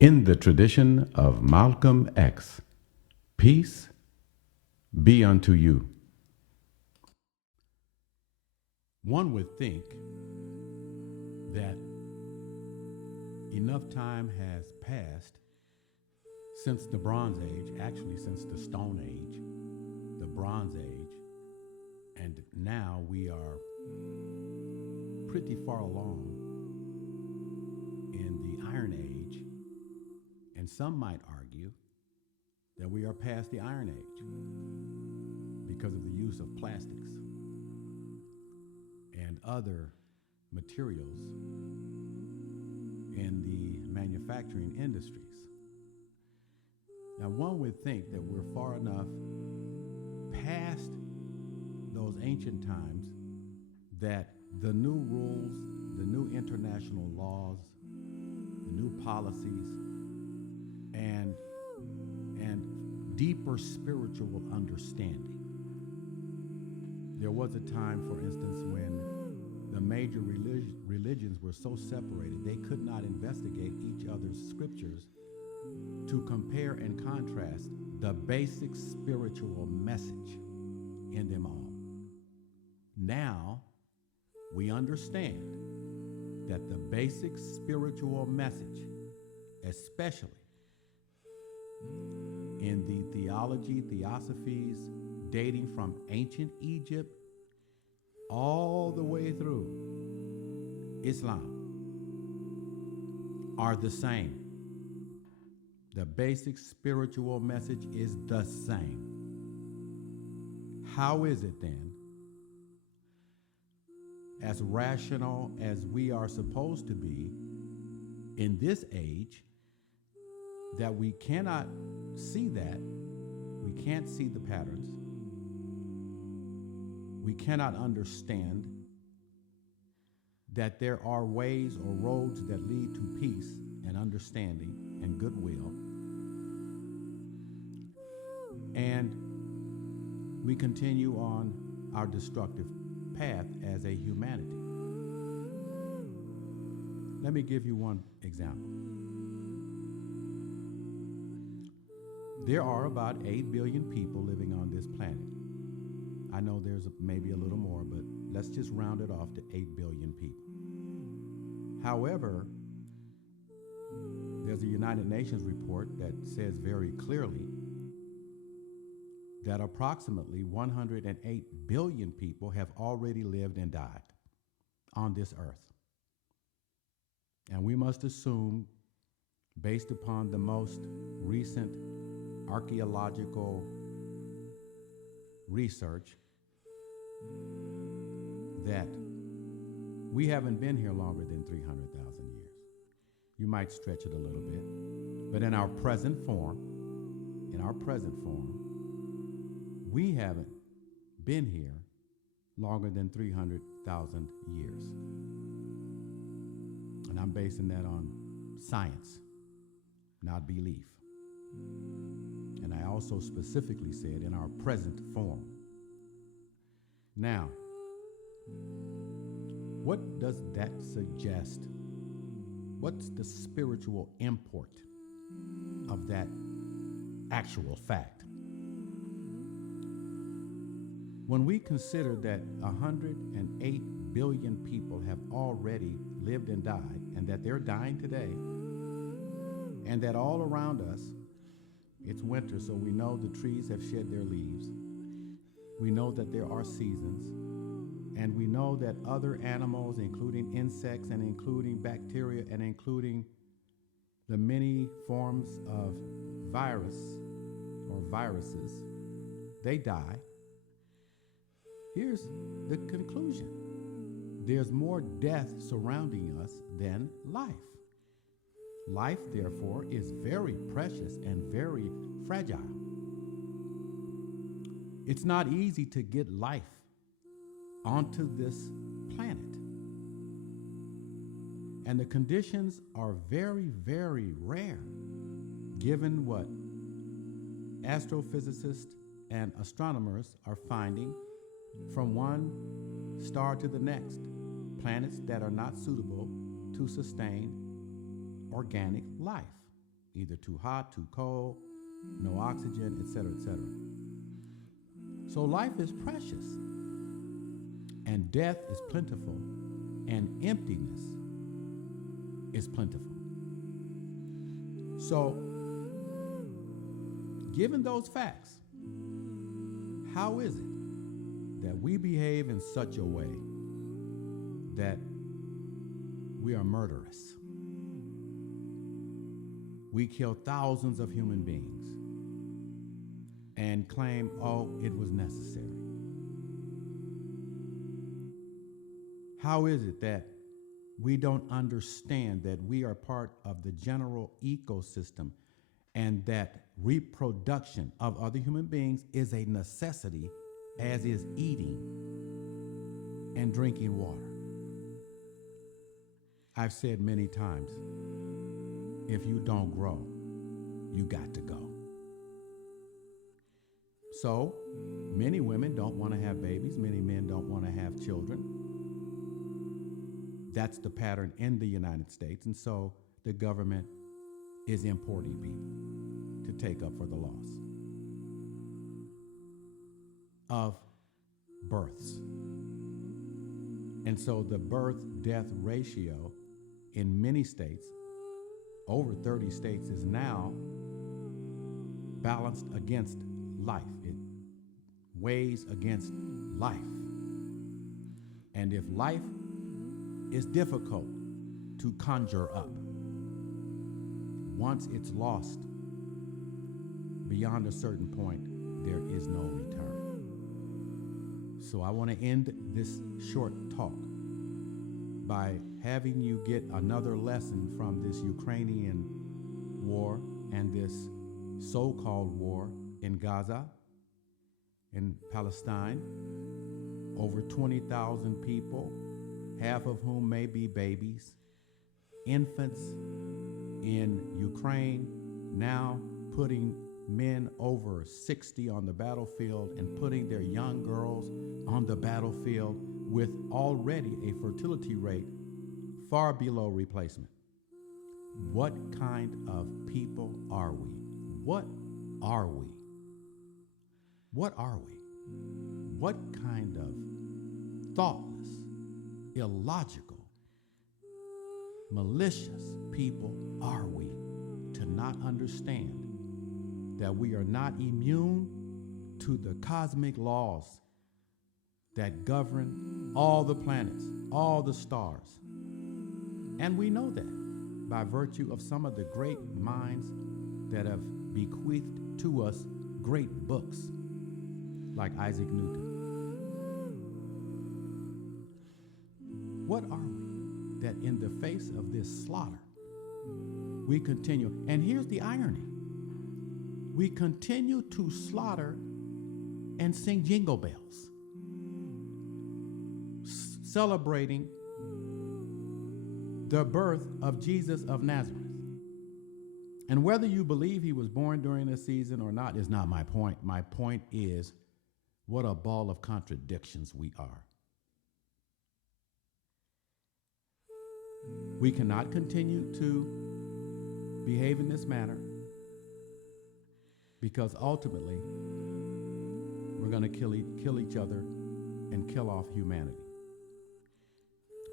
In the tradition of Malcolm X, peace be unto you. One would think that enough time has passed since the Bronze Age, actually since the Stone Age, the Bronze Age, and now we are pretty far along in the Iron Age, and some might argue that we are past the Iron Age because of the use of plastics and other materials in the manufacturing industries. Now, one would think that we're far enough past those ancient times that the new rules, the new international laws, the new policies, and deeper spiritual understanding. There was a time, for instance, when the major religions were so separated they could not investigate each other's scriptures to compare and contrast the basic spiritual message in them all. Now, we understand that the basic spiritual message, especially in the theosophies dating from ancient Egypt all the way through Islam, are the same. The basic spiritual message is the same. How is it then, as rational as we are supposed to be in this age, that we cannot see that, we can't see the patterns, we cannot understand that there are ways or roads that lead to peace and understanding and goodwill, and we continue on our destructive path as a humanity. Let me give you one example. There are about 8 billion people living on this planet. I know there's maybe a little more, but let's just round it off to 8 billion people. However, there's a United Nations report that says very clearly that approximately 108 billion people have already lived and died on this earth. And we must assume, based upon the most recent archaeological research, that we haven't been here longer than 300,000 years. You might stretch it a little bit, but in our present form, we haven't been here longer than 300,000 years. And I'm basing that on science, not belief. And I also specifically said in our present form. Now, what does that suggest? What's the spiritual import of that actual fact? When we consider that 108 billion people have already lived and died, and that they're dying today, and that all around us, it's winter, so we know the trees have shed their leaves. We know that there are seasons, and we know that other animals, including insects and including bacteria and including the many forms of virus or viruses, they die. Here's the conclusion. There's more death surrounding us than life. Life, therefore, is very precious and very fragile. It's not easy to get life onto this planet. And the conditions are very, very rare, given what astrophysicists and astronomers are finding from one star to the next, planets that are not suitable to sustain organic life. either too hot, too cold, no oxygen, etc., etc. So life is precious, and death is plentiful, and emptiness is plentiful. So, given those facts, how is it that we behave in such a way that we are murderous? We kill thousands of human beings and claim, oh, it was necessary. How is it that we don't understand that we are part of the general ecosystem and that reproduction of other human beings is a necessity, as is eating and drinking water? I've said many times, if you don't grow, you got to go. So, many women don't want to have babies. Many men don't want to have children. That's the pattern in the United States. And so the government is importing people to take up for the loss of births. And so the birth-death ratio in many states, over 30 states, is now balanced against life. It weighs against life. And if life is difficult to conjure up, once it's lost beyond a certain point, there is no return. So I want to end this short talk by having you get another lesson from this Ukrainian war and this so-called war in Gaza, in Palestine. Over 20,000 people, half of whom may be babies, infants in Ukraine, now putting men over 60 on the battlefield and putting their young girls on the battlefield with already a fertility rate far below replacement. What kind of people are we? What are we? What are we? What kind of thoughtless, illogical, malicious people are we to not understand that we are not immune to the cosmic laws that govern all the planets, all the stars? And we know that by virtue of some of the great minds that have bequeathed to us great books, like Isaac Newton. What are we that in the face of this slaughter, we continue? And here's the irony. We continue to slaughter and sing jingle bells, celebrating the birth of Jesus of Nazareth. And whether you believe he was born during this season or not is not my point. My point is, what a ball of contradictions we are. We cannot continue to behave in this manner because ultimately we're going to kill each other and kill off humanity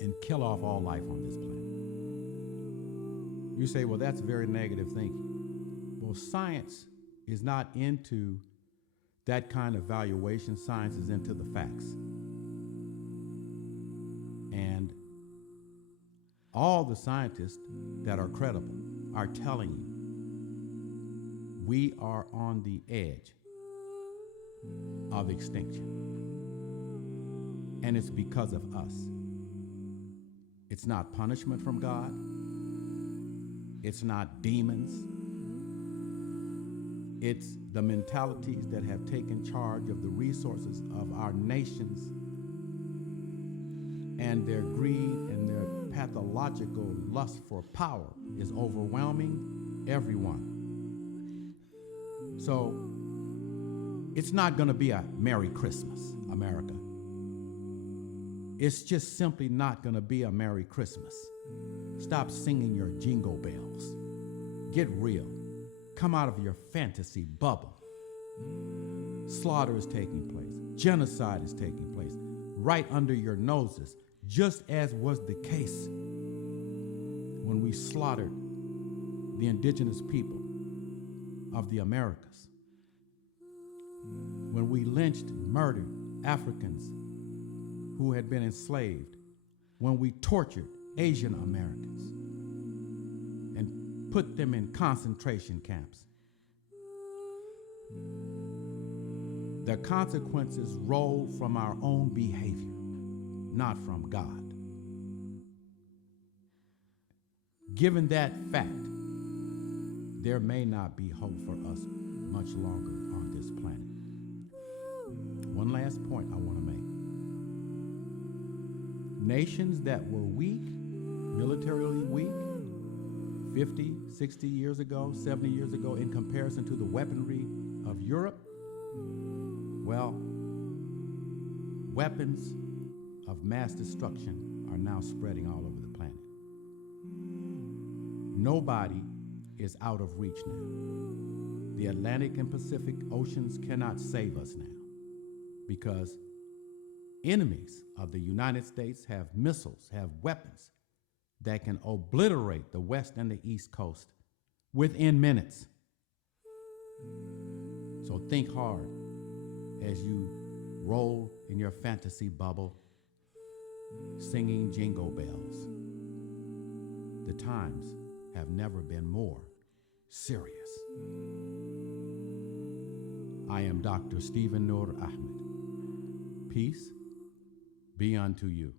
and kill off all life on this planet. You say, well, that's very negative thinking. Well, science is not into that kind of valuation. Science is into the facts. And all the scientists that are credible are telling you we are on the edge of extinction. And it's because of us. It's not punishment from God. It's not demons. It's the mentalities that have taken charge of the resources of our nations, and their greed and their pathological lust for power is overwhelming everyone. So it's not going to be a Merry Christmas, America. It's just simply not going to be a Merry Christmas. Stop singing your jingle bells. Get real. Come out of your fantasy bubble. Slaughter is taking place. Genocide is taking place right under your noses, just as was the case when we slaughtered the indigenous people of the Americas, when we lynched and murdered Africans who had been enslaved, when we tortured Asian Americans and put them in concentration camps. The consequences roll from our own behavior, not from God. Given that fact, there may not be hope for us much longer on this planet. One last point I want to make. Nations that were weak, militarily weak, 50, 60 years ago, 70 years ago, in comparison to the weaponry of Europe, well, weapons of mass destruction are now spreading all over the planet. Nobody is out of reach now. The Atlantic and Pacific Oceans cannot save us now because enemies of the United States have missiles, have weapons that can obliterate the West and the East Coast within minutes. So think hard as you roll in your fantasy bubble, singing jingle bells. The times have never been more serious. I am Dr. Stephen Nur Ahmed. Peace be unto you.